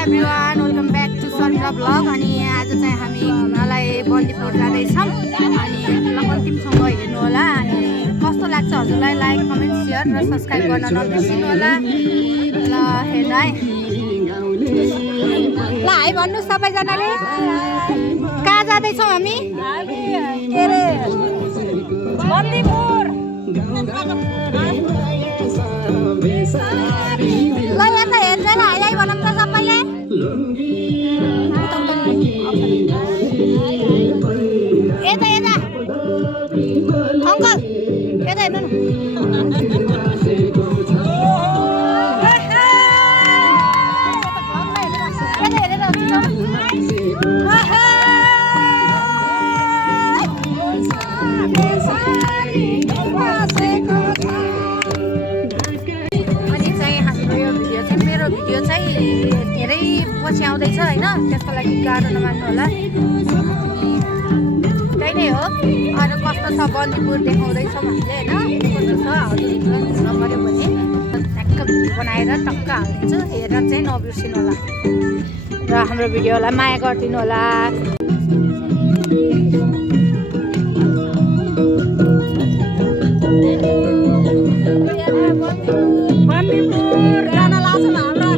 Everyone, welcome back to Sharmila blog. अनि आज चाहिँ हामी घुम्नलाई बन्दीपुर जाँदैछौँ। अनि अन्तिमसम्म हेर्नु होला। अनि कस्तो लाग्छ हजुरलाई लाइक कमेन्ट सेयर र सब्सक्राइब गर्न नबिर्सिनु होला। ल हेर्नु है। ल है भन्नु सबैजनाले कहाँ जाँदैछौँ हामी? के अरे बन्दीपुर। ल यता हेर्दैन है भनौँ त सबैले। यता यता अङ्कल यता हेर्नु धेरै पछि आउँदैछ होइन, त्यसको लागि गाह्रो नमान्नु होला। त्यही नै हो। अरू कस्तो छ बन्दीपुर देखाउँदैछौँ हामीले होइन, कस्तो छ हजुर नगऱ्यो भने ठ्याक्क भिडियो बनाएर टक्क हालिदिन्छु। हेरेर चाहिँ नबिर्सिनु होला र हाम्रो भिडियोलाई माया गरिदिनु होला। जान लाग्छ हाम्रो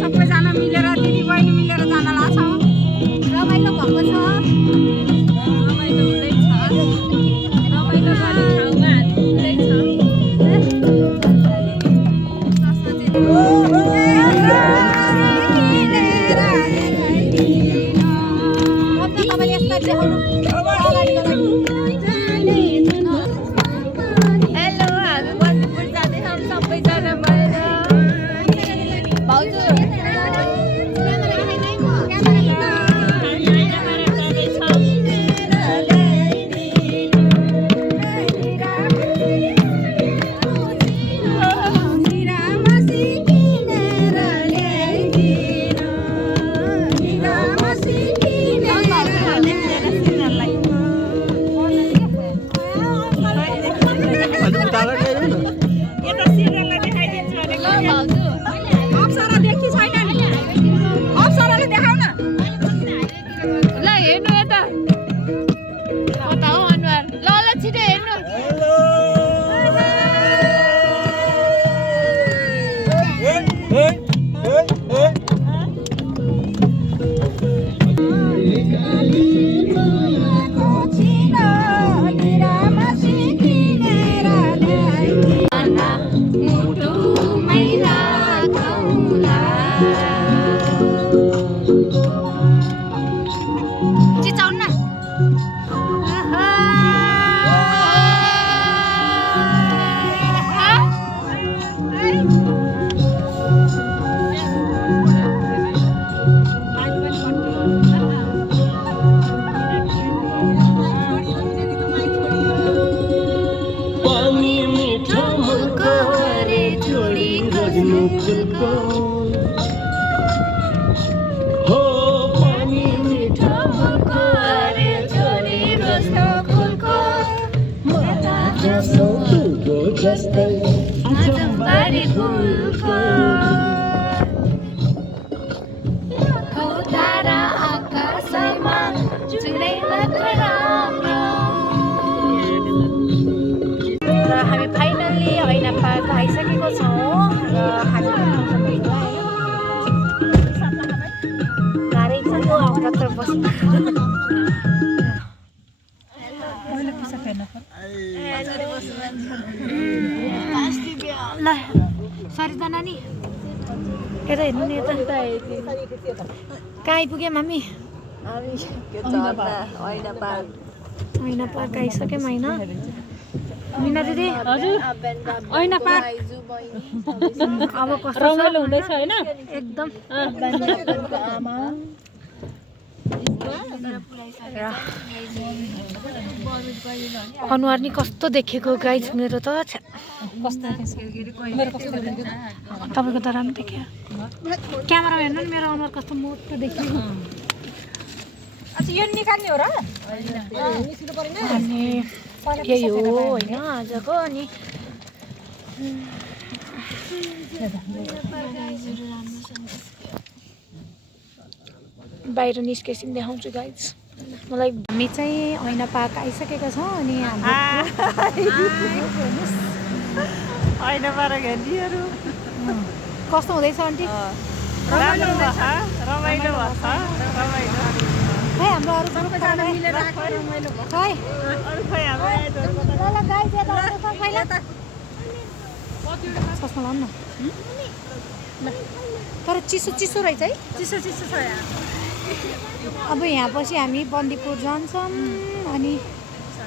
सबैजना मिलेर दिदी बहिनी मिलेर जान लाग्छ। रमाइलो भएको छ। रमाइलो हुँदैछ। रमाइलो गर्ने ठाउँमा हामी हुँदैछ। तपाईँले यसलाई देखाउनु हामी फाइनल्ली ऐना पार्क आइसकेको छौँ र हामी गाह्रै छ कत्र बस्नु। ल सरिता नानी यता हेर्नु नि। यता कहाँ आइपुग्यौँ हामी? ऐना पार्क आइसक्यौँ होइन मिना दिदी? हजुर ऐना पार्क अब कस्तो रमाइलो हुँदैछ होइन एकदम। अनुहार नि कस्तो देखेको गाइज मेरो त। तपाईँको त राम्रो देख्यो। क्यामेरामा हेर्नु नि मेरो अनुहार कस्तो मोटो देखेको। यो निकाल्ने हो र? अनि यही हो होइन आजको। अनि बाहिर निस्केपछि देखाउँछु गाइज मलाई। हामी चाहिँ ऐना पार्क आइसकेका छौँ अनि ऐना पार्क हेर्नेहरू कस्तो हुँदैछ आन्टी? रमाइलो भएको छ खै हाम्रो अरू खै चस्मा लाउनु न। तर चिसो चिसो रहेछ है, चिसो चिसो छ यहाँ। अब यहाँ पछि हामी बन्दीपुर जान्छौँ अनि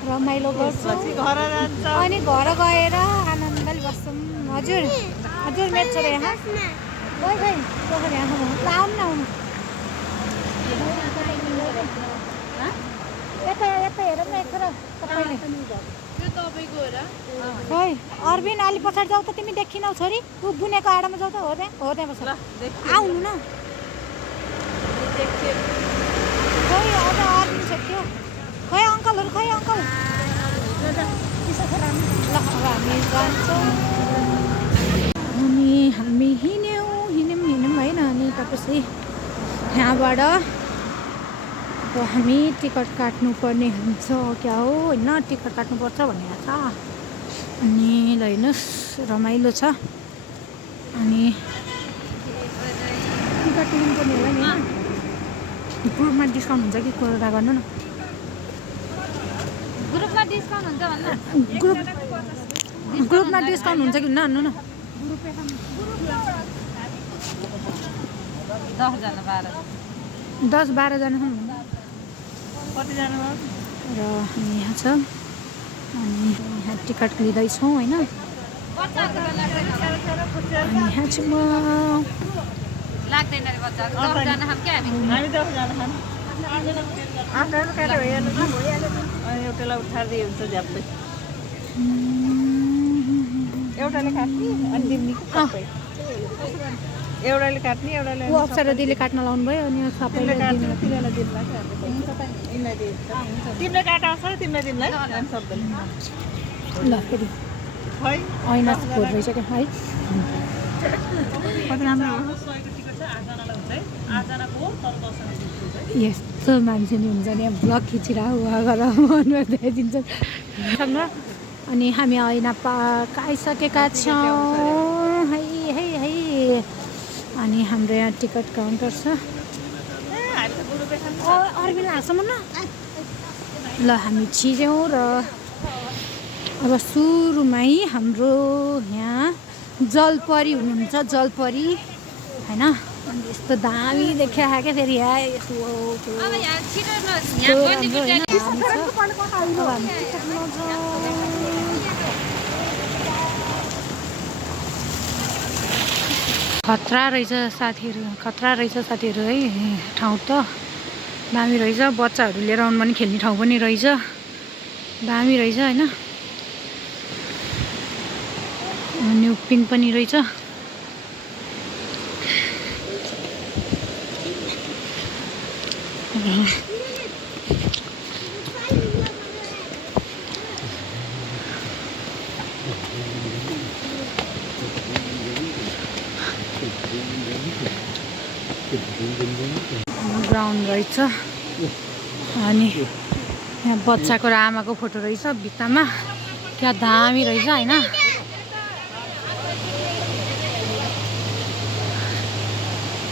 रमाइलो गर्छौँ अनि घर गएर आनन्दले बस्छौँ। हजुर हजुर मेरो छोरा यहाँ खै खै पोखर यहाँ आउनु न आउनु यता यता हेरौँ न एकखेर तपाईँले खै अरबिन अलि पछाडि जाऊ त तिमी देखिनौ छोरी ऊ बुनेको आडामा जाऊ त हो त्यहाँ बस आउनु न खै अझ अरबिन छेक्यो खै अङ्कलहरू खै अङ्कल ल अब हामी जान्छौँ अनि हामी हिँड्यौँ होइन अनि त्यसपछि यहाँबाट अब हामी टिकट काट्नुपर्ने हुन्छ क्या हो होइन टिकट काट्नुपर्छ भनेर छ अनि ल हेर्नुहोस् रमाइलो छ अनि टिकट लिनुपर्ने होला नि होइन ग्रुपमा डिस्काउन्ट हुन्छ कि कुरा गर्नु न ग्रुपमा डिस्काउन्ट हुन्छ भन्नु ग्रुपमा डिस्काउन्ट हुन्छ कि हुन्न भन्नु न 10-12 जना छौँ कतिजना र हामी यहाँ छ अनि यहाँ टिकट लिँदैछौँ होइन अनि यहाँ चाहिँ म लाग्दैन रे बच्चा 10 जना हम के हामी 10 जना छन् आठजना काटे भइहाल्छ अनि एउटालाई उठार्दै हुन्छ झ्याप्पै एउटाले काट्ने अनि दिम्नी सबै एउटाले काट्ने एउटाले ऊ अप्सरा दिदीले काट्न लाउनु भयो अनि सबैले काट्नु तिनीलाई दिनलाई तिमीले काटा आउँछ तिमीलाई दिनलाई अनि सबैले ल फेरि खै ऐना फोर भइसक्यो है कति राम्रो हो यस्तो मान्छे नि हुन्छ नि ब्लग खिचेर वा गरेर मनमा देखाइदिन्छ अनि हामी ऐना पार्क आइसकेका छौँ है है है अनि हाम्रो यहाँ टिकट काउन्टर छ अरूबेला हाँसम्म न ल हामी छिर्यौँ र अब सुरुमै हाम्रो यहाँ जलपरी हुनुहुन्छ जलपरी होइन अनि यस्तो दामी देखिया क्या फेरि यहाँ यस्तो अब यहाँ छिटो यहाँ बन्दीपुर जाने खतरा रहेछ साथीहरू है ठाउँ त दामी रहेछ बच्चाहरू लिएर आउनु पनि खेल्ने ठाउँ पनि रहेछ दामी रहेछ होइन न्यु पिङ पनि रहेछ ग्राउन्ड रहेछ अनि यहाँ बच्चाको र आमाको फोटो रहेछ भित्तामा क्या दामी रहेछ होइन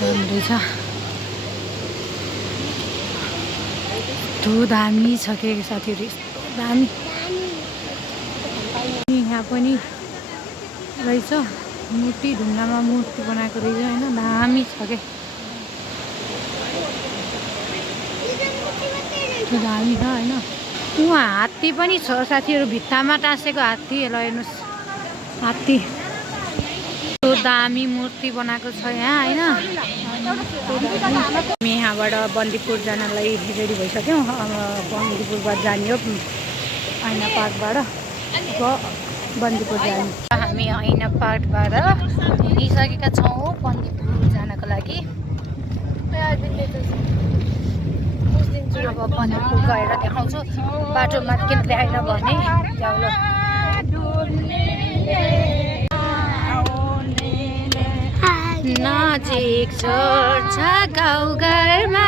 रहेछ यस्तो दामी छ के साथीहरू यस्तो दामी यहाँ पनि रहेछ मूर्ति ढुङ्गामा मूर्ति बनाएको रहेछ होइन दामी छ के दामी छ होइन उहाँ हात्ती पनि छ साथीहरू भित्तामा टाँसेको हात्ती ल हेर्नुहोस् हात्ती दामी मूर्ति बनाएको छ यहाँ होइन हामी यहाँबाट बन्दीपुर जानलाई रेडी भइसक्यौँ अब बन्दीपुरबाट जाने हो ऐना पार्कबाट बन्दीपुर जाने हामी ऐना पार्कबाट हिँडिसकेका छौँ बन्दीपुर जानको लागि अब बन्दीपुर गएर देखाउँछु बाटोमा किन देखाएन भने जाउलो नजिक छोड्छ गाउँघरमा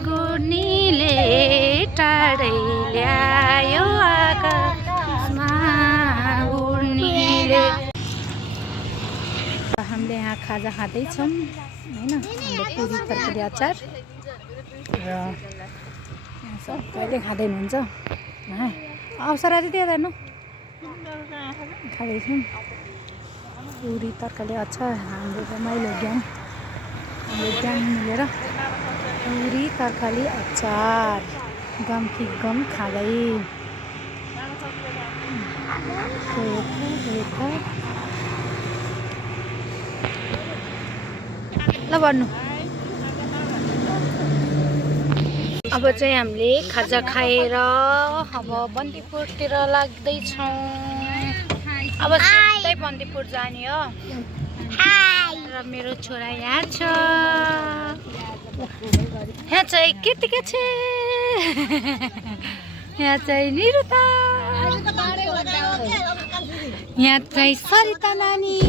गुड्नीले टाढै ल्यायो आकाशमा उड्नीले। हामीले यहाँ खाजा खाँदैछौँ होइन, हाम्रो पुरी तरकारी अचार र सबैले खाँदै हुनुहुन्छ। अवसर दिदी हेर्नु खाँदैछौँ पुरी तरकारी अचार। हाम्रो रमाइलो ज्ञान मिलेर पुरी तरकारी अचार गम कि गम खाँदै ल भन्नु। अब चाहिँ हामीले खाजा खाएर अब बन्दीपुरतिर लाग्दैछौँ। अब सिधै बन्दीपुर जाने हो र मेरो छोरा यहाँ छ। यहाँ चाहिँ केटीका छ, यहाँ चाहिँ निरुता, यहाँ चाहिँ सरिता नानी,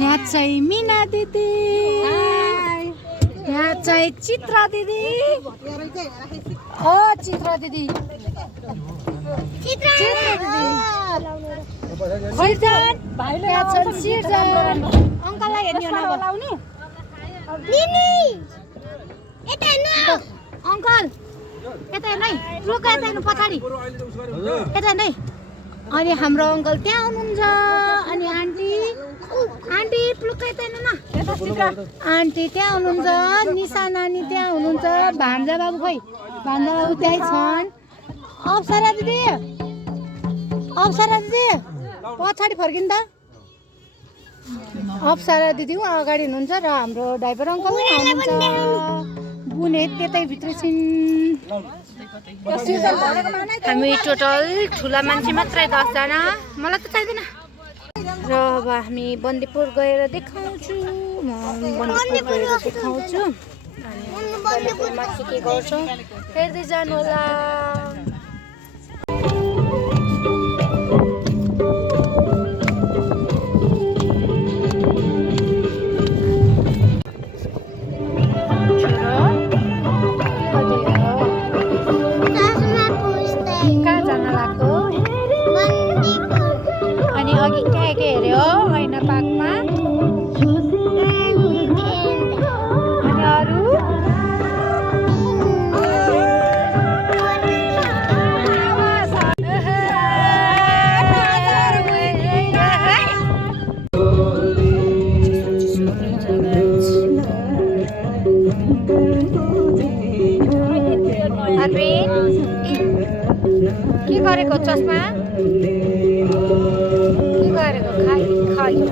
यहाँ चाहिँ मिना दिदी, यहाँ चाहिँ चित्रा दिदी। ओ चित्रा दिदी, अङ्कललाई हेर्ने अङ्कल यता हेर्नु है, लुका यता हेर्नु पछाडि यता हेर्नु है। अनि हाम्रो अङ्कल त्यहाँ हुनुहुन्छ। अनि आन्टी प्लुक्का यता हेर्नु न, आन्टी त्यहाँ हुनुहुन्छ, निशा नानी त्यहाँ हुनुहुन्छ, भान्जा बाबु खै भान्जा बाबु त्यहीँ छन्। अप्सरा दिदी पछाडि फर्किनु त। अप्सरा दिदी अगाडि हुनुहुन्छ र हाम्रो ड्राइभर अङ्कल हुनुहुन्छ। बुने त्यतैभित्र छिन्। हामी टोटल ठुला मान्छे मात्रै 10 जना, मलाई त चाहिँदैन। र अब हामी बन्दीपुर गएर देखाउँछु, म बन्दीपुर गएर देखाउँछु। अनि बन्दीपुरमा के गर्छौँ हेर्दै जानु होला। अघि के हेऱ्यो ऐना पार्कमा। अनि अरू के गरेको चस्मा गरेको खाली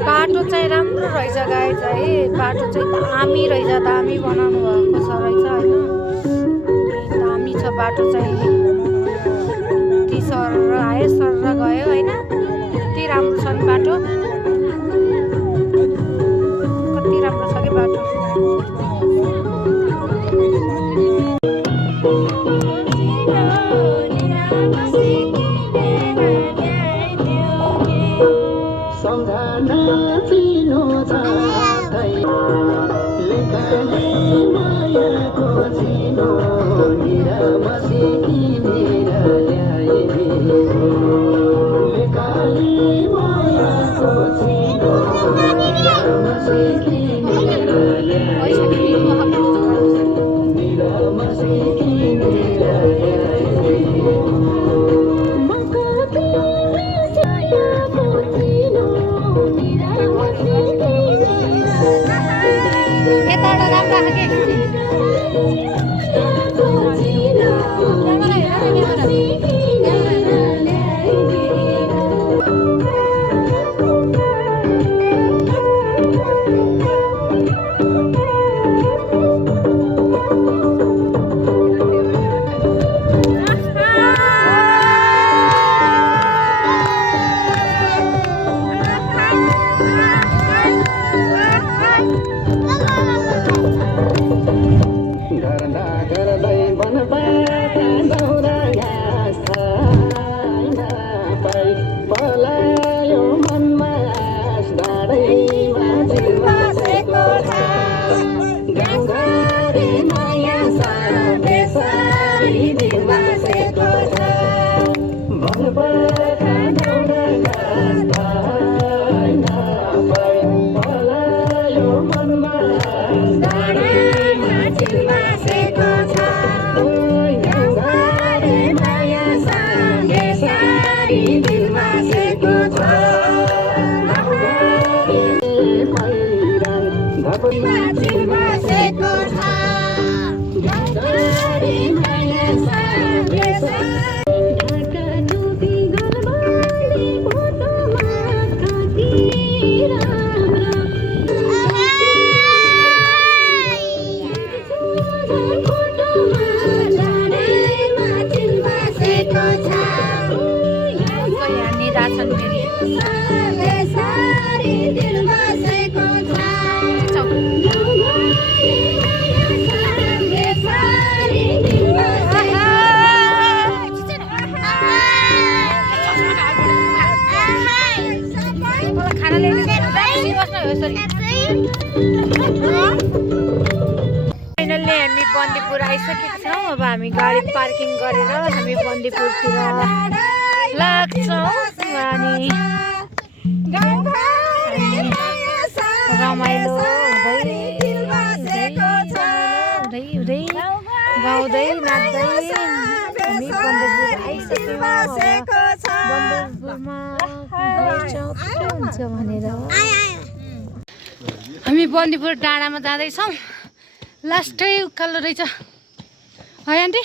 बाटो चाहिँ राम्रो रहेछ गाइस है। बाटो चाहिँ दामी रहेछ, दामी बनाउनु भएको छ रहेछ होइन। दामी छ बाटो चाहिँ, यति सर आयो सर गयो होइन। कति राम्रो छ नि बाटो, कति राम्रो छ कि बाटो। फाइनल्ली हामी बन्दीपुर आइसकेका छौँ। अब हामी गाडी पार्किङ गरेर हामी बन्दीपुरतिर लाग्छौँ अनि रमाइलो हुँदै गाउँदै नाच्दै हामी बन्दीपुर आइसक्यौँ। बन्दीपुरमा के हुन्छ भनेर हामी बन्दीपुर डाँडामा जाँदैछौँ। लास्टै उकालो रहेछ है आन्टी?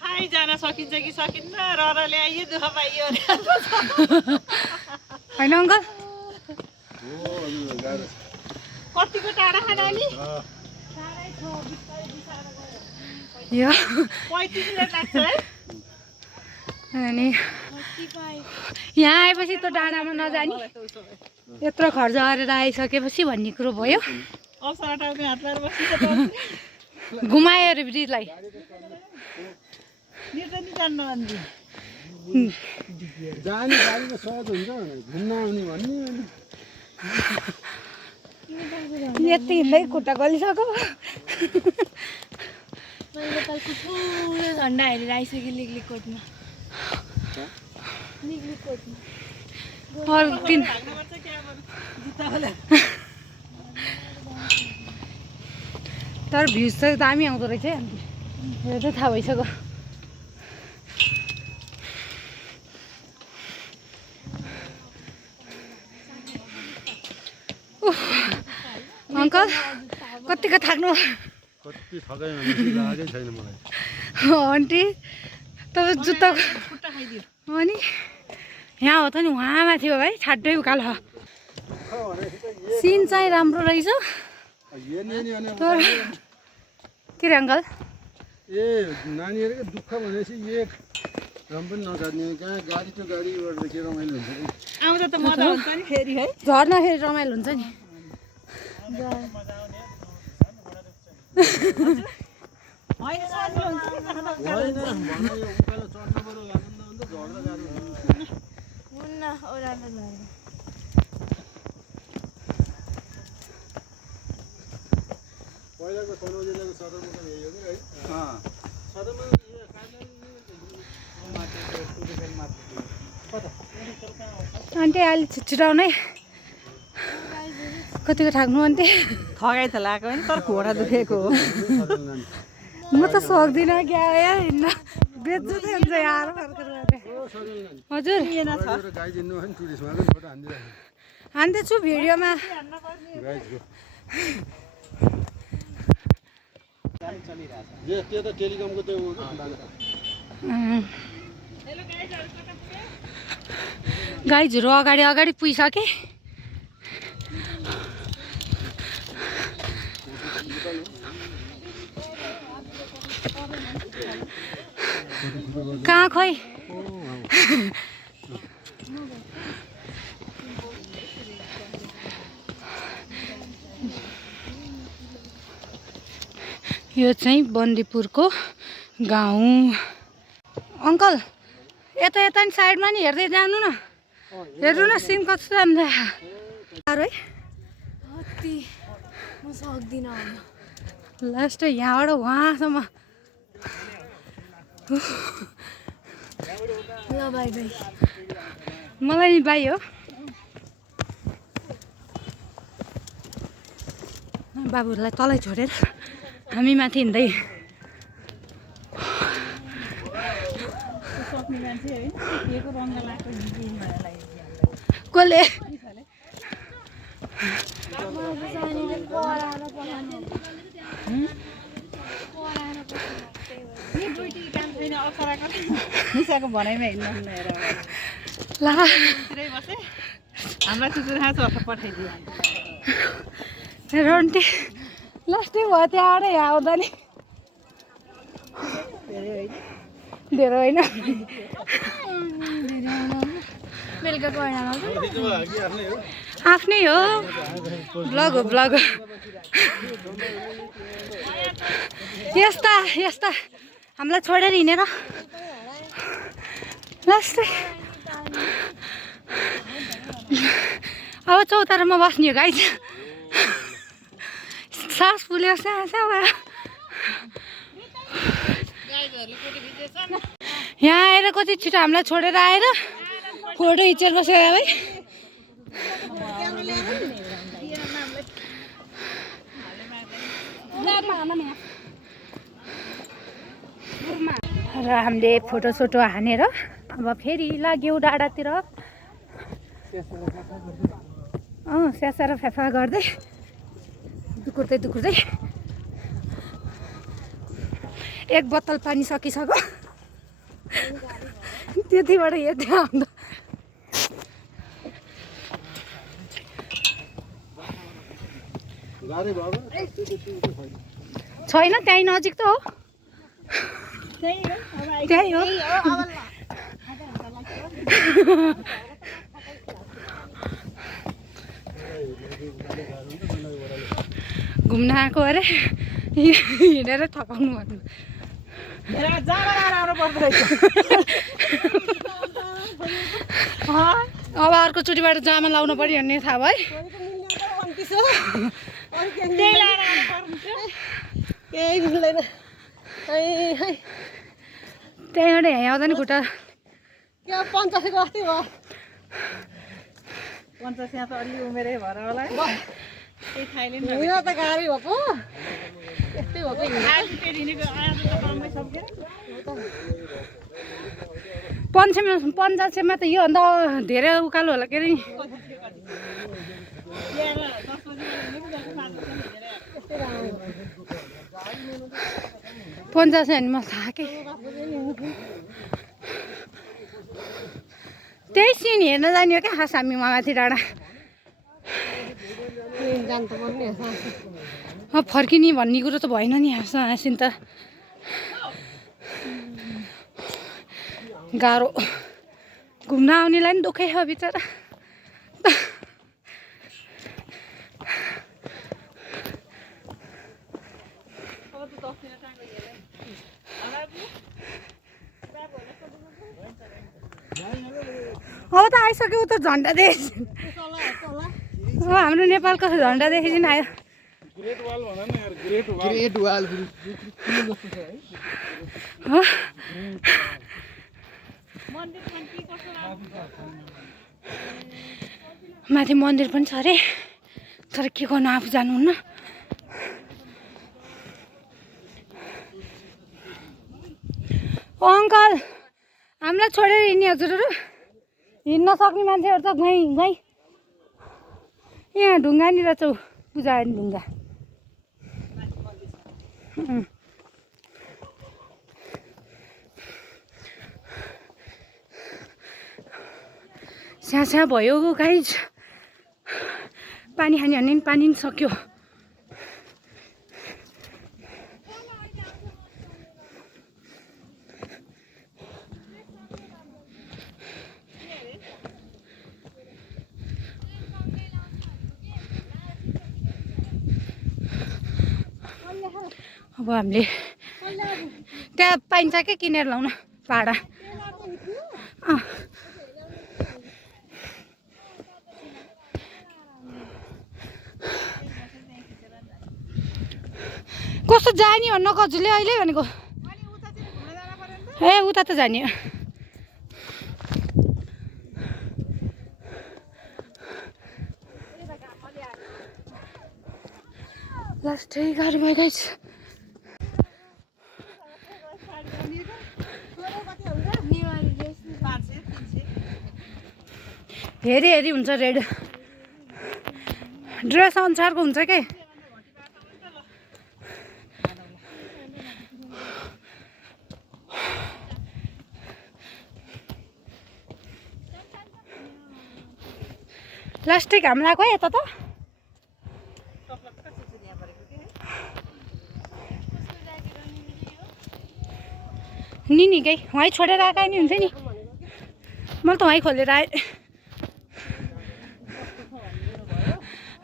खाइ जान सकिन्छ कि सकिन्न र ल्याइयो दुःख पाइयो होइन अङ्कल? कतिको टाढा खाना नि यो 35 मिनेट लाग्छ है। अनि यहाँ आएपछि त डाँडामा नजाने यत्रो खर्च गरेर आइसकेपछि भन्ने कुरो भयो। अप्सरा टाउको हात लाएर बसिन्छ घुमायो अरे ब्रिजलाई। नि जान्न अन्जी जाने गाडीमा सहज हुन्छ घुम्न आउने भन्ने यति हिँड्दै खुट्टा गलिसक्यो। झन्डा हेरेर आइसक्यो लिग्लिकोटमा। अरू दिन तर भ्युज चाहिँ दामी आउँदो रहेछ है आन्टी। यो चाहिँ थाहा भइसक्यो। अङ्कल कतिको थाक्नु? कति थकाइ लागेकै छैन मलाई। आन्टी तपाईँ जुत्ता अनि यहाँ हो त नि उहाँ माथि हो भाइ छाड्दै उकालो। सिन चाहिँ राम्रो रहेछ तर के रे अङ्कल? ए नानीहरूको दुःख भनेपछि एक रम पनि नकाट्ने कहाँ गाडी त गाडीबाट के रमाइलो हुन्छ। आउँदा त मजा हुन्छ नि फेरि है। झर्ना फेरि रमाइलो हुन्छ नि। होइन सजिलो हुन्छ नि होइन भन यो उकालो चढ्नबाट आनन्द हुन्छ झर्दा गाह्रो हुन्छ। मुन्ना ओरालो लाग्यो। पहिलाको कनौज जिल्लाको सदरमुकाम यही हो कि है? सदरमा आन्टी अहिले छिटछिटाउनु है। कतिको थाक्नु आन्टी? थगाइ त लाग्यो नि तर घोडा दुखेको हो। म त सक्दिनँ क्या यार हिँड्न बेच्छु हुन्छ यार फर्केर हजुर गाई दिनु होइन टुरिस्टमा पनि फोटो हानिदिइराख्नु। हान्दैछु भिडियोमा। गाईको त्यो त टेलिकमको त्यो हो गाईहरू अगाडि अगाडि पुगिसके। कहाँ खोइ यो चाहिँ बन्दीपुरको गाउँ। अङ्कल यता यता नि साइडमा नि हेर्दै जानु न। हेर्नु न सिन कस्तो राम्रो है। म सक्दिनँ लास्ट यहाँबाट वहाँसम्म। ल बाई बाई। मलाई नि बाई हो। बाबुहरूलाई तलै छोडेर हामी माथि हिँड्दै। सक्ने मान्छे होइन केको रङ्ग लाग्छ कसले? मनिषाको भनाइमा हिँड्नु हेर ला भित्रै बसे हामीलाई चुचुरा चर्का पठाइदियो रोन्टी लास्टै भयो त्यहाँबाट यहाँ आउँदा नि धेरै होइन बेलुकाको ऐनामा आफ्नै हो ब्लग हो ब्लग हो यस्ता यस्ता हामीलाई छोडेर हिँडेर लास्टै अब चौतारामा बस्ने हो गाइज सास फुल्यो स्या भयो यहाँ आएर कति छिटो हामीलाई छोडेर आएर फोटो खिचेर बसेर भाइ र हामीले फोटोसोटो हानेर अब फेरि लाग्यौँ डाँडातिर स्यासा र फ्याफा गर्दै दुकुर्दै एक बोतल पानी सकिसक्यो त्यतिबाट हेर्दै आउँदा छैन त्यहीँ नजिक त हो त्यही हो घुम्न आएको अरे हिँडेर थकाउनु भन्नु अब अर्कोचोटिबाट जामा लाउनु पऱ्यो भन्ने थाहा भयो त्यहीँबाट यहाँ आउँदा नि खुट्टा 50 को अस्ति भयो 50 यहाँ त अलि उमेरै भएर होला केही थाइले नि हिँड्न त गाह्रै भएको यस्तै भएको आज फेरि हिँडेको आज त कामै सक्यो 50 त योभन्दा धेरै उकालो होला के अरे 50 भने म थाकेँ त्यही सिन हेर्न जाने हो क्या खास हामी माथि डाँडा फर्किने भन्ने कुरो त भएन नि हाँसिन त गाह्रो घुम्न आउनेलाई पनि दुःखै हो बिचरा अब त आइसक्यो उता झन्डा देखि हाम्रो नेपालको झन्डा देखि आयो माथि मन्दिर पनि छ अरे तर के गर्नु आफू जानुहुन्न अङ्कल हामीलाई छोडेर हिँड्ने हजुरहरू हिँड्न सक्ने मान्छेहरू त गई यहाँ ढुङ्गानिर छ पूजा ढुङ्गा स्या भयो गाइज पानी खाने भने पानी पनि सक्यो अब हामीले त्यहाँ पाइन्छ क्या किनेर लाउन भाडा कस्तो जाने भन्न कजुले अहिले भनेको ए उता त जाने लास्टै गाडी भयो गाइस हेरी हेरी हुन्छ रेड ड्रेस अनुसारको हुन्छ के लास्टै घाम लाग्यो यता त निकै वहीँ छोडेर आएका नि हुन्थ्यो नि मैले त वहीँ खोलेर आएँ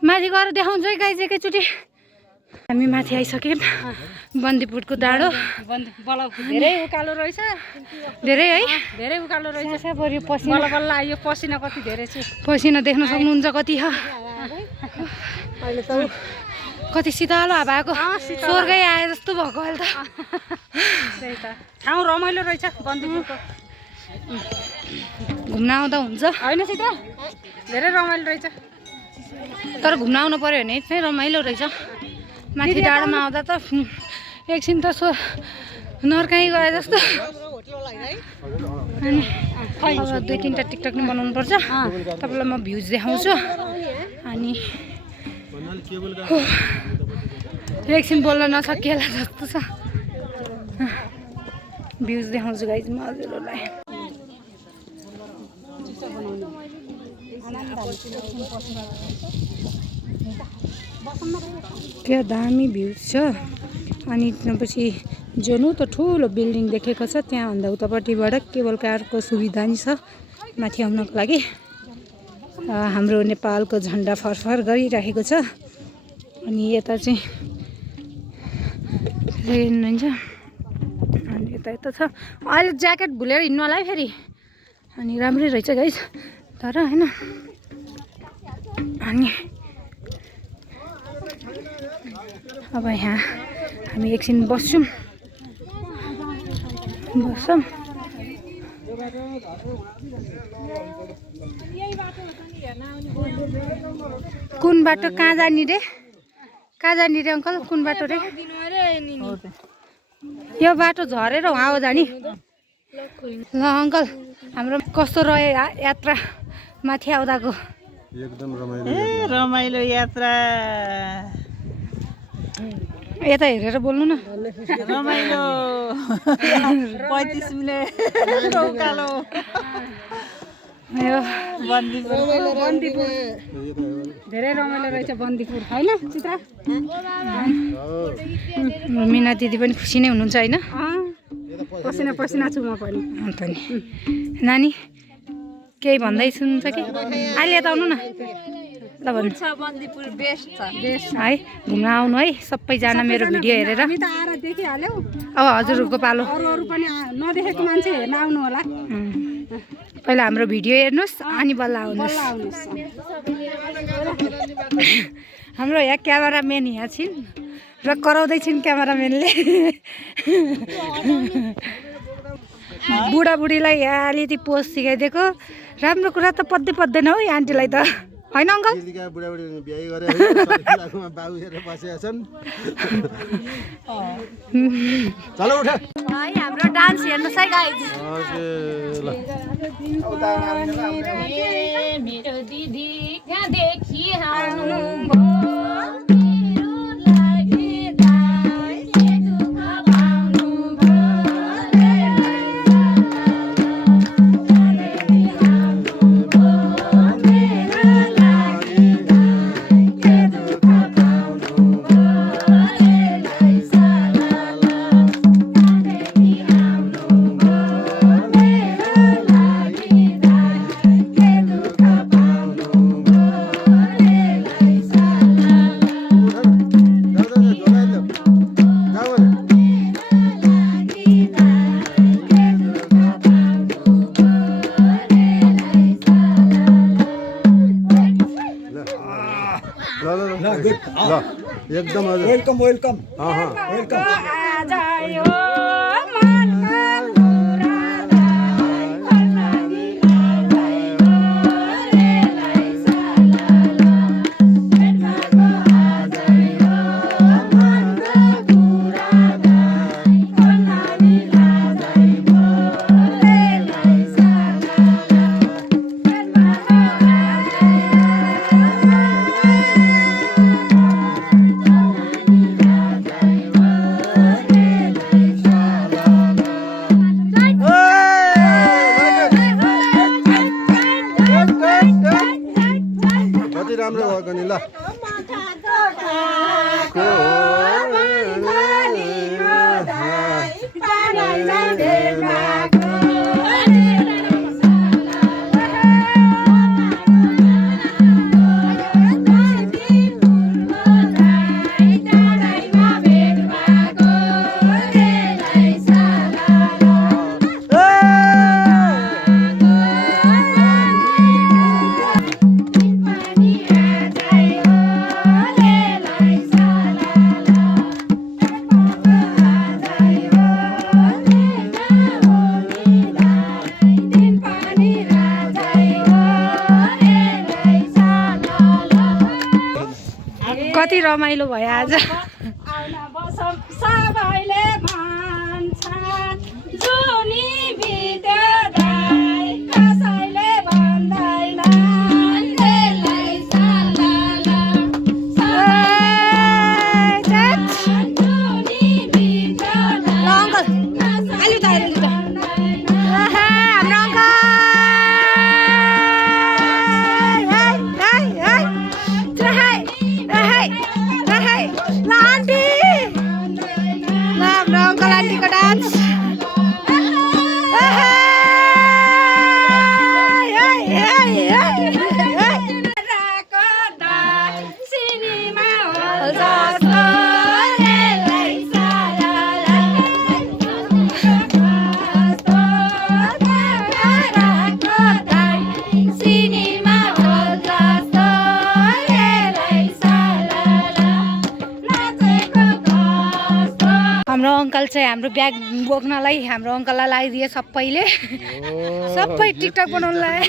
माथि गएर देखाउँछु है गाइज एकैचोटि हामी माथि आइसक्यौँ बन्दीपुरको डाँडो धेरै उकालो रहेछ धेरै है धेरै उकालो रहेछ बरु पसिना बल्ल बल्ल आयो पसिना कति धेरै छ पसिना देख्न सक्नुहुन्छ कति छ अहिले त कति शीतल हावा आएको स्वर्गै आए जस्तो भएको अहिले त त्यही त ठाउँ रमाइलो रहेछ बन्दीपुरको घुम्न आउँदा हुन्छ होइन सीता धेरै रमाइलो रहेछ तर घुम्न आउनु पर्यो भने चाहिँ रमाइलो रहेछ माथि डाँडामा आउँदा त एकछिन त नर्काइ गए जस्तो अनि अब 2-3टा टिकटक नि बनाउनु पर्छ तपाईँलाई म भ्युज देखाउँछु अनि एकछिन बोल्न नसकिएला जस्तो छ भ्युज देखाउँछु गाइज म हजुरहरूलाई क्या दामी भ्युज छ अनि त्यसपछि जुन त ठुलो बिल्डिङ देखेको छ त्यहाँभन्दा उतापट्टिबाट केबल कारको सुविधा नि छ माथि आउनको लागि हाम्रो नेपालको झन्डा फरफर गरिरहेको छ अनि यता चाहिँ रेन हुन्छ अनि यता छ अहिले ज्याकेट भुलेर हिँड्नु होला है फेरि अनि राम्रै रहेछ गाइस तर होइन अनि अब यहाँ हामी एकछिन बस्छौँ कुन बाटो कहाँ जाने रे रे अङ्कल कुन बाटो रे यो बाटो झरेर वहाँ हो जाने ल अङ्कल हाम्रो कस्तो रह्यो यात्रा माथि आउँदाको एकदम रमाइलो यात्रा यता हेरेर बोल्नु न रमाइलो 35 मिनेट उकालो बन्दीपुर धेरै रमाइलो रहेछ बन्दीपुर होइन चित्रा मिना दिदी पनि खुसी नै हुनुहुन्छ होइन पसिना पसिना छु म पनि अन्त नि नानी केही भन्दै सुन्छ कि अहिले यता आउनु न ल भन्नु बन्दीपुर बेस्ट छ बेस्ट है घुम्न आउनु है सबैजना मेरो भिडियो हेरेर हामी त आएर देखिहाल्यौ अब हजुरहरूको पालो अरू पनि नदेखेको मान्छे हेर्न आउनु होला पहिला हाम्रो भिडियो हेर्नुहोस् अनि बल्ल आउनुहोस् हाम्रो यहाँ क्यामेराम्यान यहाँ छिन् र कराउँदैछिन् क्यामेराम्यानले बुढाबुढीलाई यहाँ अलिकति पोज सिकाइदिएको राम्रो कुरा त पत्दै पत्दैन हौ यो आन्टीलाई त होइन अङ्कल बुढाबुढी बिहे गरेर बाबु हेरेर बसेका छन् चलो उठ है हाम्रो डान्स हेर्नुहोस् है गाइज मेरो दिदी त्यहाँदेखि एकदम वेलकम वेलकम कति रमाइलो भयो आज आउन बसौँ सबैले भन्छन् जुनी बित्दै कसैले भन्दैन हाम्रो अङ्कल चाहिँ हाम्रो ब्याग बोक्नलाई हाम्रो अङ्कललाई लगाइदिए सबैले सबै टिकटक बनाउनलाई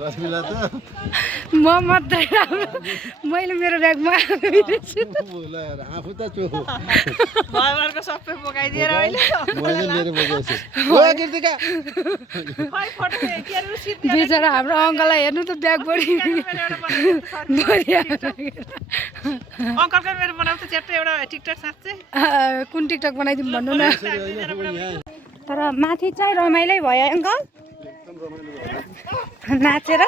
म मात्रै मैले मेरो ब्यागमा आफू त चो घरको सबै बोकाइदिएर अहिले बिचरा हाम्रो अङ्कललाई हेर्नु त ब्याग बढी अङ्कलको मेरो बनाउँछ च्याप्टर एउटा टिकटक साँच्चै कुन टिकटक बनाइदिउँ भन्नु न तर माथि चाहिँ रमाइलै भयो अङ्कल नाचेर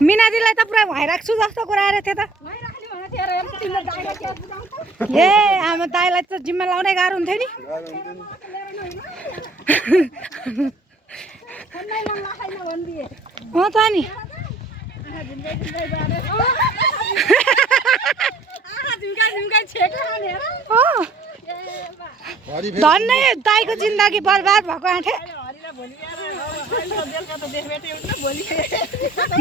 मिनाजीलाई त पुरा भइरहेको छु जस्तो कुरा आएर थियो त ए हाम्रो दाइलाई त जिम्मा लाउनै गाह्रो हुन्थ्यो नि हो त नि धन्नै दाइको जिन्दगी बर्बाद भएको आँथे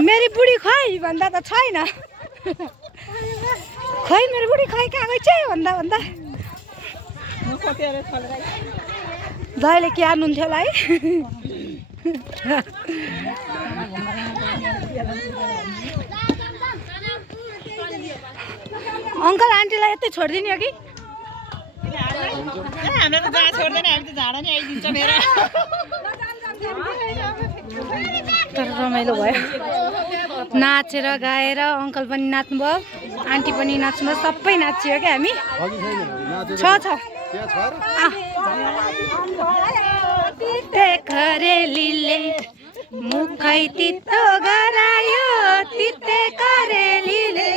मेरी बुढी खै भन्दा त छैन खै मेरो बुढी खै कहाँ गइ चाहिँ भन्दा भन्दा दाइले के हान्नुहुन्थ्यो होला है अङ्कल आन्टीलाई यतै छोडिदिने हो कि हामीले त जहाँ छोड्दैन हामी त झाडा नि आइदिन्छ मेरो तर रमाइलो भयो नाचेर गाएर अङ्कल पनि नाच्नुभयो आन्टी पनि नाच्नुभयो सबै नाच्यो क्या हामी छ करेलीले मुखै तितो गरायो तिते करेलीले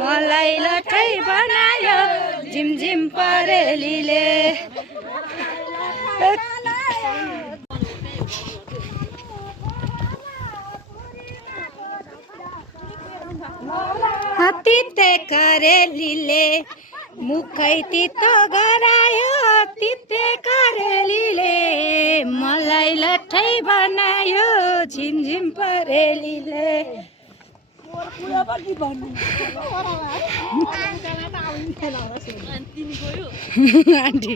मलाई लठै बनायो झिमझिम परेलीले तिते करेलीले मुखै तितो गरायो तिते करेलीले मलाई लठै बनायो झिमझिम परेलीले आन्टी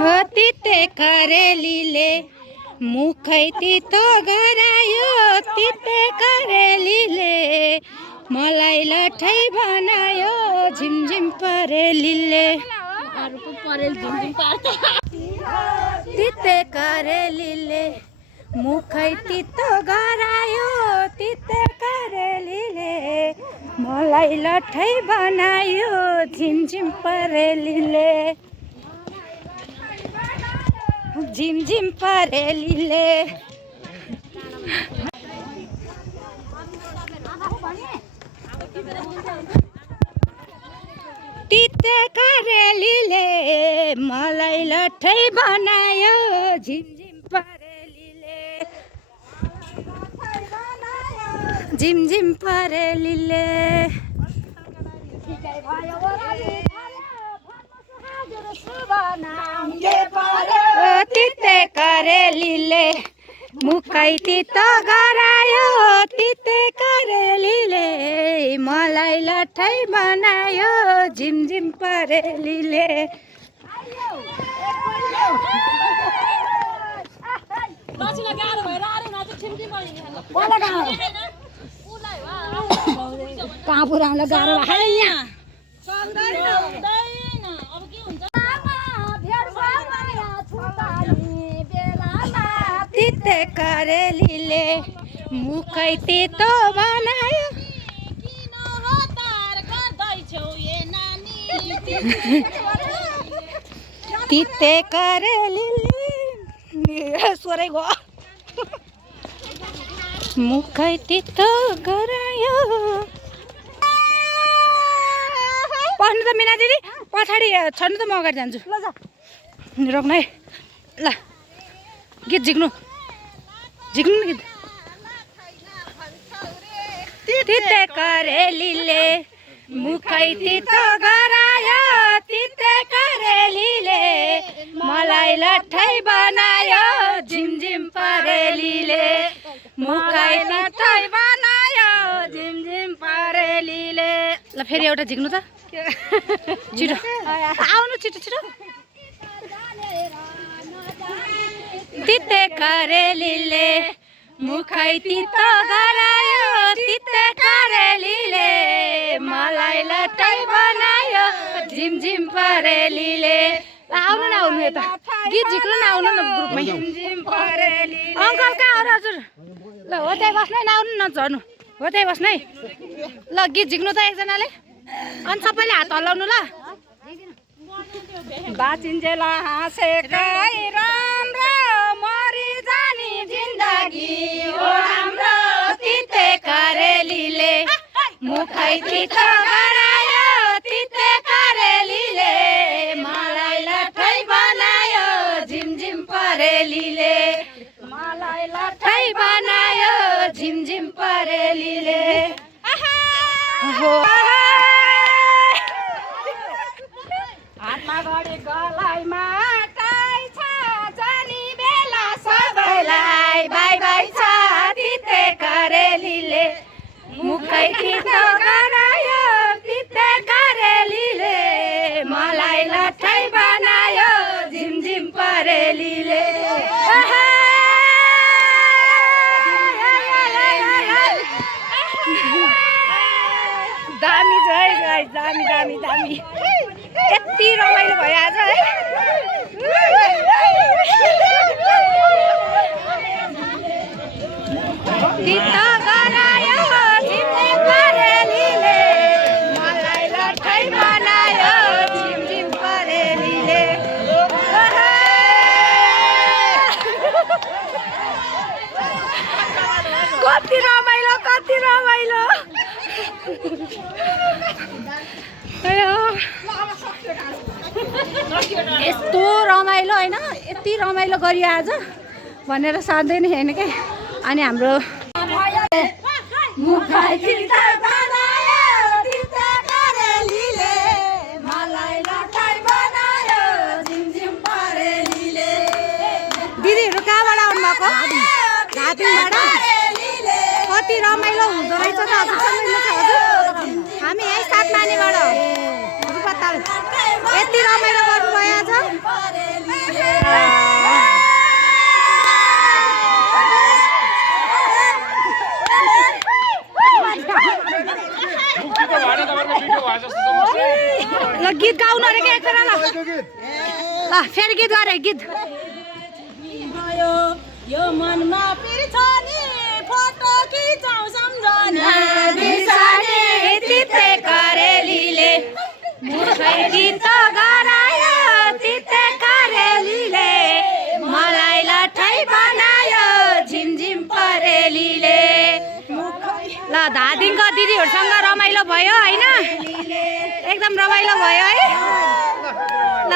हो तिते करेलीले मुखै तितो गरायो तिते करेलीले मलाई लठै बनायो झिमझिम परेलीले तिते करेलीले मुखै तितो गरायो तिते करेलीले मलाई लठै बनायो झिमझिम परेलीले झिमझिम परेलीले तिते करेलीले मलाई लठै बनायो झिमझिम परेलीले झिमझिम परेलीले तिते करेलीले मुखै तितो गरायो तिते करेलीले मलाई लट्ठै बनायो झिमझिम परेलीले कहाँ पुऱ्याउन गाह्रो तिते करेलीले मुखै तितो बनायो तिते करेलीले स्वरै गयो मुखै तितो गरायो पढ्नु त मिना दिदी पछाडि छड्नु त म अगाडि जान्छु ल रोक्नु है ल गीत झिक्नु झिक्नु न गीत तिते करेलीले मुखै तितो गरायो तिते करेलीले मलाई लट्ठै बनायो झिमझिम परेलीले मुखै लट्ठै बनायो झिमझिम परेलीले ल फेरि एउटा झिक्नु त छिटो आउनु छिटो छिटो तिते करेलीले मुखै तितो गरायो तिते करेलीले मलाई लट्ठै बनायो झिमझिम परेलीले आउनु न आउनु यता गीत झिक्नु न आउनु न ग्रुपमै अङ्कल कहाँ हो र हजुर ल हो त्यही बस्नु है नआउनु न झर्नु हो त्यही बस्नु है ल गीत झिक्नु त एकजनाले अनि सबैले हात हल्लाउनु ल बाचिन्जेल हाँसेकै राम्रो मरि जाने जिन्दगी हो हाम्रो तिते करेलीले मुखै तितो गरायो तिते करेलीले मलाई लट्ठै बनायो झिमझिम परेलीले मलाई लट्ठै बनायो झिमझिम परेलीले हातमा घडी गलाइमा टाइ छ जानी बेला सबैलाई बाई बाई छ तिते करेलीले मुखै तितो गरायो तिते करेलीले मलाई लट्ठै बनायो झिमझिम परेलीले दामी छ है दामी दामी दामी यति रमाइलो भयो आज है तितो गरायो झिमझिम परेलीले मलाई लट्ठै बनायो झिमझिम परेलीले कति रमाइलो कति रमाइलो यस्तो रमाइलो होइन यति रमाइलो गरियो आज भनेर साध्यै नै होइन क्या अनि हाम्रो मुखै तितो गरायो तिते करेलीले मलाई लट्ठै बनायो झिमझिम परेलीले दिदीहरू कहाँबाट आउनुभएको घाटिङबाट कति रमाइलो हुँदो रहेछ त हजुर हामी यही सात मानेबाट हो रुपताल यति रमाइलो गर्नुभयो आज ल गीत गाउनु अरे क्या एकजना ल फेरि गीत गरे गीत यो मनमा पिर्छ नि फोटो खिचाउ सम्झना बिर्सने तिते करेलीले मुखै तितो गरायो तिते करेलीले मलाई लट्ठै बनायो झिमझिम परेलीले ल धादिङको दिदीहरूसँग रमाइलो भयो होइन एकदम रमाइलो भयो है ल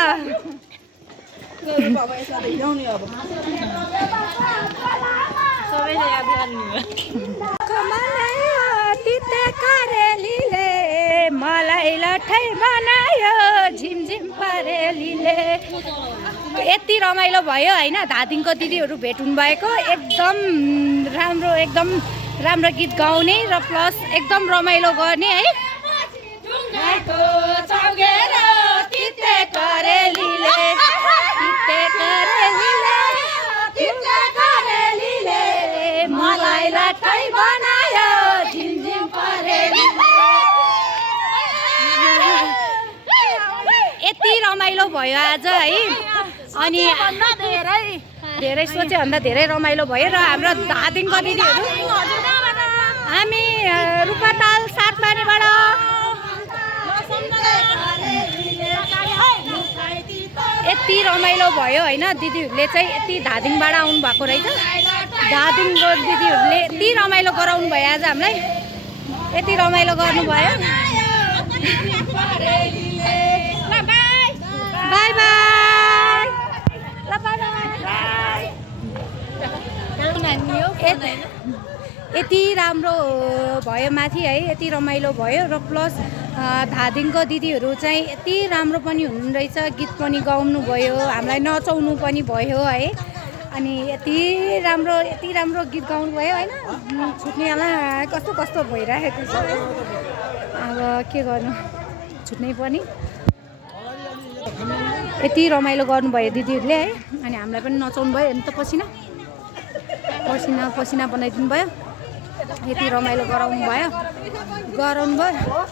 सबैले याद गर्ने तिते करेलीले मलाई लट्ठै बनायो झिमझिम परेलीले यति रमाइलो भयो होइन धादिङको दिदीहरू भेट हुनुभएको एकदम राम्रो गीत गाउने र प्लस एकदम रमाइलो गर्ने है मलाई लाठै बनायो झिमझिम परेली यति रमाइलो भयो आज है अनि धेरै सोचे भन्दा धेरै रमाइलो भयो र हाम्रो धादिङको दिदीहरू हामी रूपाताल सातमानीबाट यति रमाइलो भयो होइन दिदीहरूले चाहिँ यति धादिङबाट आउनु भएको रहेछ धादिङको दिदीहरूले यति रमाइलो गराउनु भयो आज हामीलाई यति रमाइलो गर्नुभयो बाई बाई यति राम्रो भयो माथि है यति रमाइलो भयो र प्लस धादिङको दिदीहरू चाहिँ यति राम्रो पनि हुनुहुँदैछ गीत पनि गाउनु भयो हामीलाई नचाउनु पनि भयो है अनि यति राम्रो गीत गाउनु भयो होइन छुट्नेवाला कस्तो भइरहेको छ अब के गर्नु छुट्नै पनि यति रमाइलो गर्नुभयो दिदीहरूले है अनि हामीलाई पनि नचाउनु भयो नि त पसिना बनाइदिनु भयो यति रमाइलो गराउनु भयो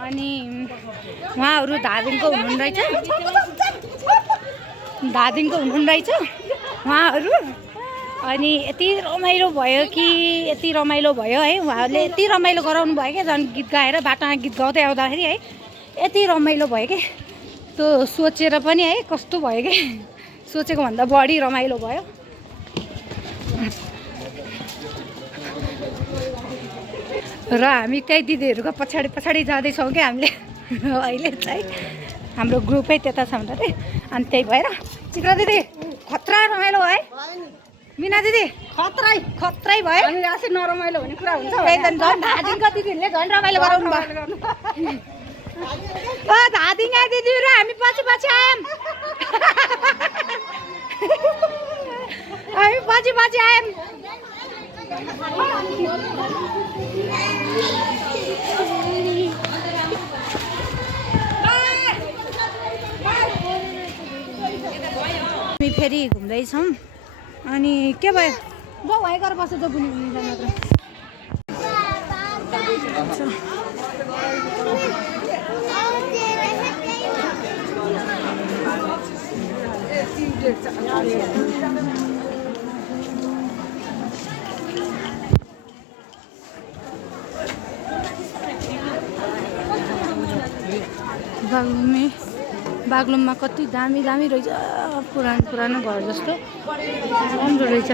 अनि उहाँहरू धादिङको हुनुहुँदैछ उहाँहरू अनि यति रमाइलो भयो है उहाँहरूले यति रमाइलो गराउनु भयो क्या झन् गीत गाएर बाटोमा गीत गाउँदै आउँदाखेरि है यति रमाइलो भयो कि त्यो सोचेर पनि है कस्तो भयो कि सोचेको भन्दा बढी रमाइलो भयो र हामी त्यही दिदीहरूको पछाडि जाँदैछौँ क्या हामीले अहिले चाहिँ हाम्रो ग्रुपै त्यता छ भनेर अनि त्यही भएर चित्रा दिदी खतरा रमाइलो है मिना दिदी खतरै भयो अनि आफै नरमाइलो हुने कुरा हुन्छ झन् धादिङको दिदीहरूले झन् रमाइलो गराउनु भयो धादिङ दिदीहरू हामी पछि आयौँ हामी फेरि घुम्दैछौँ अनि के भयो वहीँ गएर बस्छ जो बुनि मात्र बागलुङमा कति दामी रहेछ पुरानो घर जस्तो राम्रो रहेछ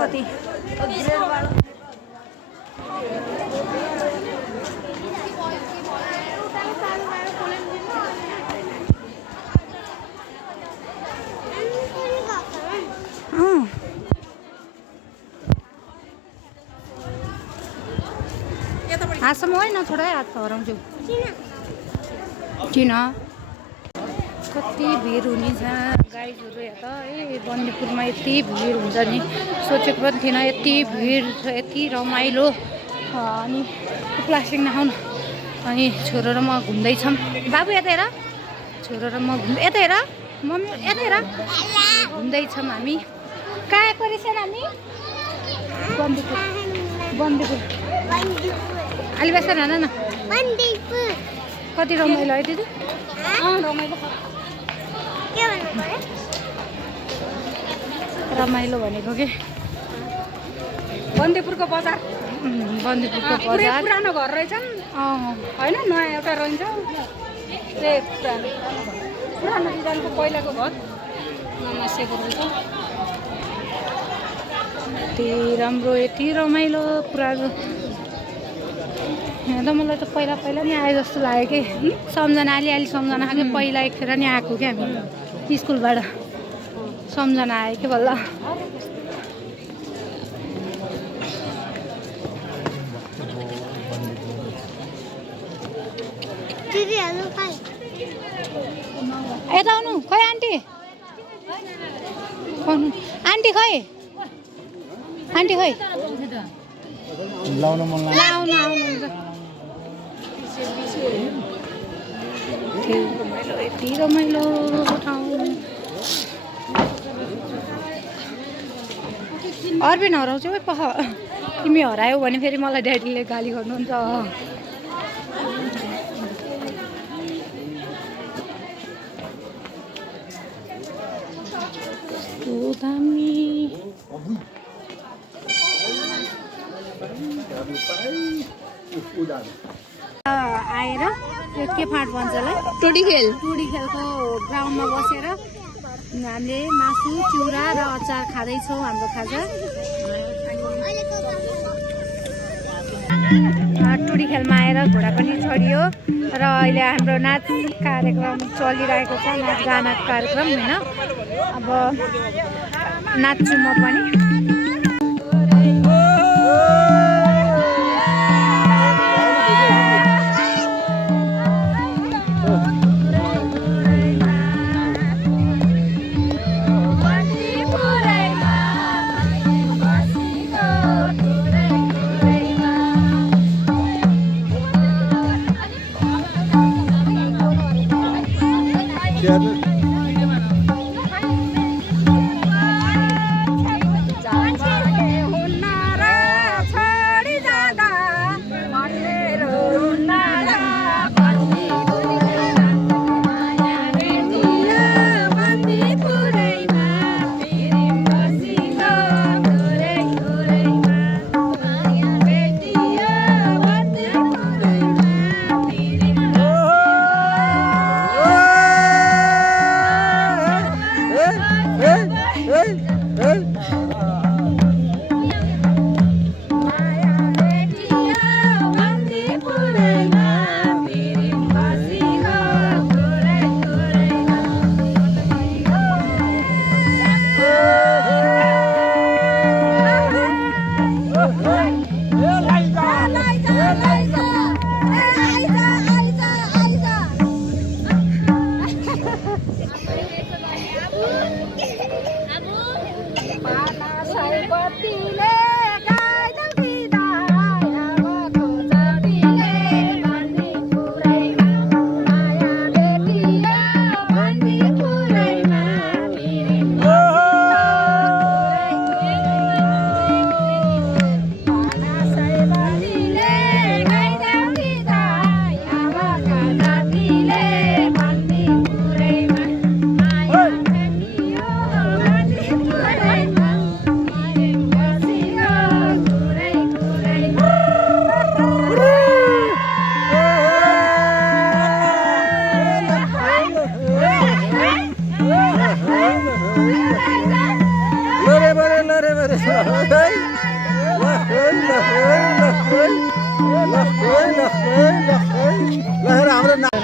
कति हातसम्म होइन थोरै हात हराउँछु किन कति भिड हुने छ गाइजहरू हेर है बन्दीपुरमा यति भिड हुन्छ नि सोचेको पनि थिएन यति भिड छ यति रमाइलो अनि प्लास्टिक नखाउन अनि छोरो र म घुम्दैछौँ बाबु यता हेर छोरो र म यता हेर मम्मी यता हेर घुम्दैछौँ हामी कहाँ आएको रहेछ हामी बन्दीपुर अलिबासा हेर न कति रमाइलो है दिदी रमाइलो भनेको के बन्दीपुरको बजार पुरानो घर रहेछन् होइन नयाँ एउटा रहन्छ पुरानो डिजाइनको पहिलाको घर नमासेको रहेछ यति राम्रो यति रमाइलो पुरानो यहाँ त मलाई त पहिला नि आए जस्तो लाग्यो कि सम्झना अलि सम्झना खालि पहिला एकखेर नि आएको क्या हामी स्कुलबाट सम्झना आयो कि बल्ल यता आउनु खै आन्टी आन्टी खै आन्टी खै लाउन मन आउनु आउनुहुन्छ यति रमाइलो ठाउँ अर्बिन हराउँछौ है पख तिमी हरायौ भने फेरि मलाई ड्याडीले गाली गर्नुहुन्छ दामी आएर यो के फाँट भन्छ होला टुडी खेलको ग्राउन्डमा बसेर हामीले मासु चिउरा र अचार खाँदैछौँ हाम्रो खाजा टुडी खेलमा आएर घोडा पनि छोडियो र अहिले हाम्रो नाच कार्यक्रम चलिरहेको छ नाचगाना कार्यक्रम होइन अब नाच्छु म पनि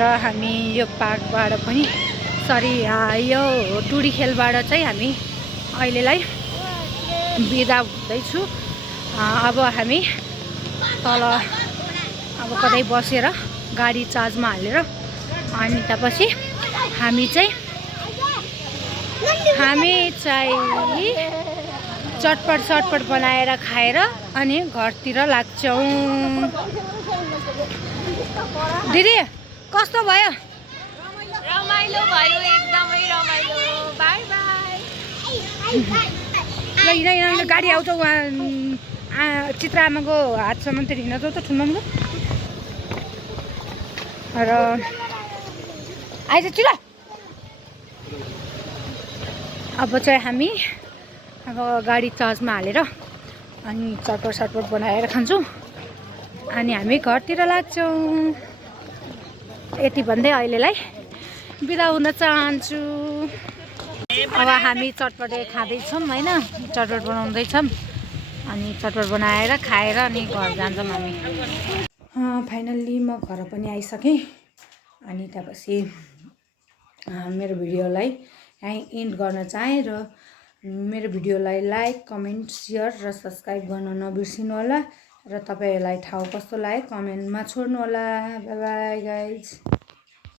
र हामी यो पार्कबाट पनि सरी यो टुडी खेलबाट चाहिँ हामी अहिलेलाई बिदा हुँदैछु अब हामी तल अब कतै बसेर गाडी चार्जमा हालेर अनि त्यसपछि हामी चाहिँ चटपट बनाएर खाएर अनि घरतिर लाग्छौँ। दिदी कस्तो भयो? रमाइलो भयो, एकदमै रमाइलो। By by. ल गाडी आउँछ चित्रामाको हातसम्म त हिँड्न जाउँ त ठुल्माको र आइज चिर। अब चाहिँ हामी अब गाडी चार्जमा हालेर अनि चटपट बनाएर खान्छौँ अनि हामी घरतिर लाग्छौँ। यति भन्दै अहिलेलाई बिदा हुन चाहन्छु। अब हामी चटपटे खाँदैछौँ होइन, चटपट बनाउँदैछौँ अनि चटपट बनाएर खाएर अनि घर जान्छौँ हामी। फाइनल्ली म घर पनि आइसकेँ अनि त्यसपछि मेरो भिडियोलाई यहीँ इन्ड गर्न चाहेँ र मेरो भिडियोलाई लाइक कमेन्ट सेयर र सब्सक्राइब गर्न नबिर्सिनु होला र तपाईँहरूलाई ठाउँ कस्तो लाग्यो कमेन्टमा छोड्नु होला। By by guys.